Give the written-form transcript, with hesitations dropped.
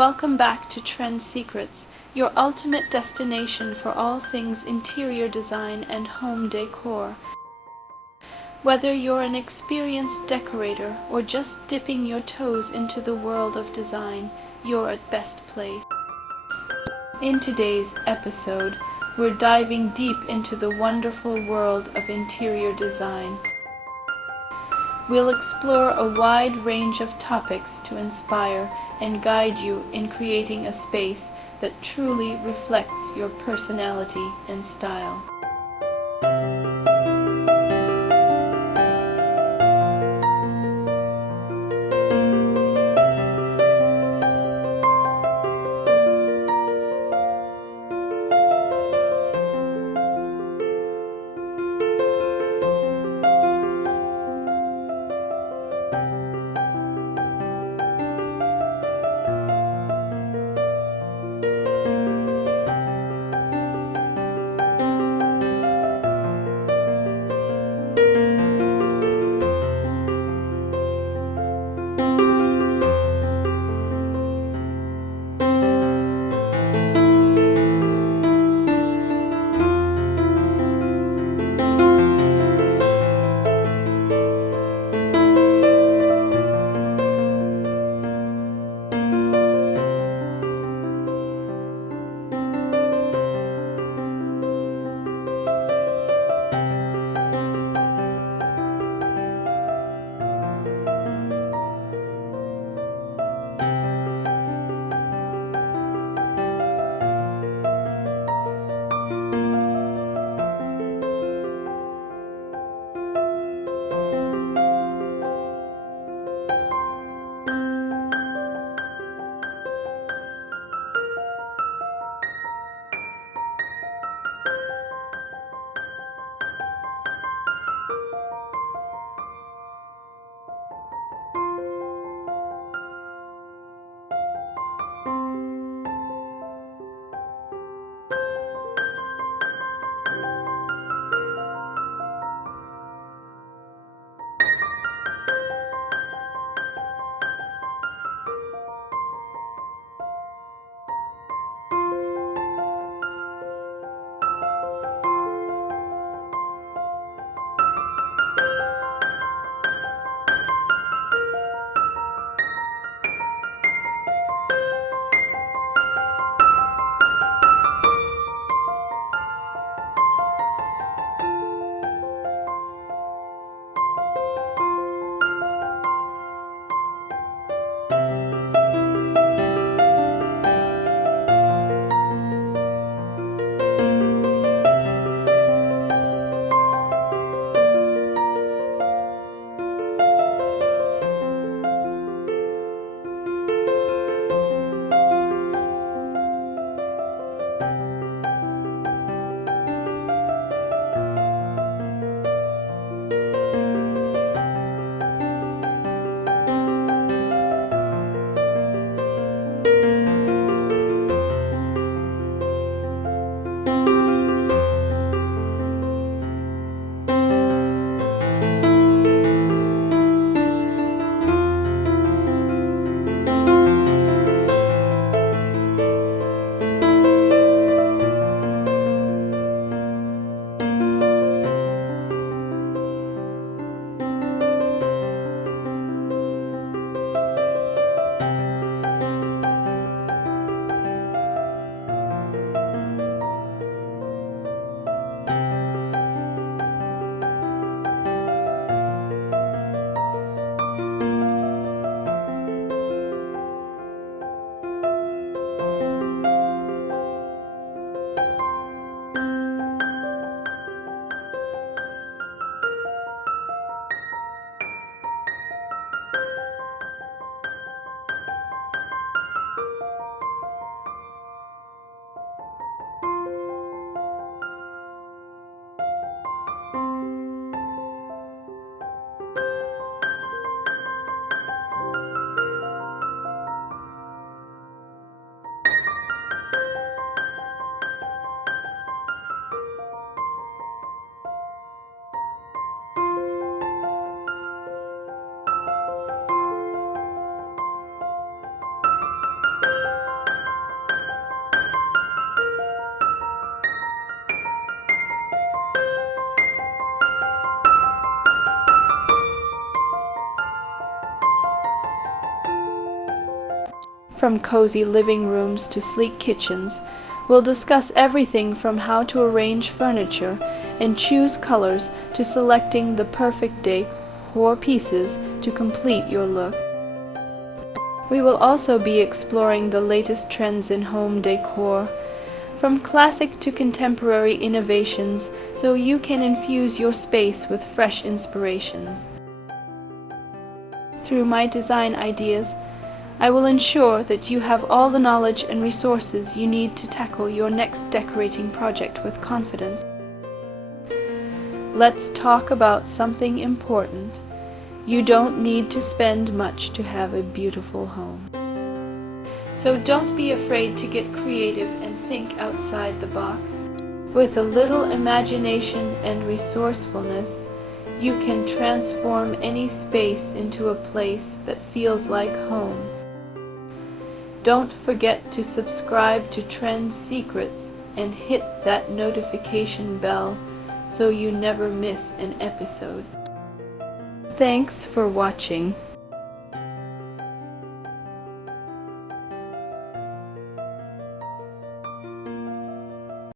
Welcome back to Trend Secrets, your ultimate destination for all things interior design and home decor. Whether you're an experienced decorator or just dipping your toes into the world of design, you're at best place. In today's episode, we're diving deep into the wonderful world of interior design. We'll explore a wide range of topics to inspire and guide you in creating a space that truly reflects your personality and style. From cozy living rooms to sleek kitchens, we'll discuss everything from how to arrange furniture and choose colors to selecting the perfect decor pieces to complete your look. We will also be exploring the latest trends in home decor, from classic to contemporary innovations, so you can infuse your space with fresh inspirations. Through my design ideas, I will ensure that you have all the knowledge and resources you need to tackle your next decorating project with confidence. Let's talk about something important. You don't need to spend much to have a beautiful home. So don't be afraid to get creative and think outside the box. With a little imagination and resourcefulness, you can transform any space into a place that feels like home. Don't forget to subscribe to Trend Secrets and hit that notification bell so you never miss an episode. Thanks for watching.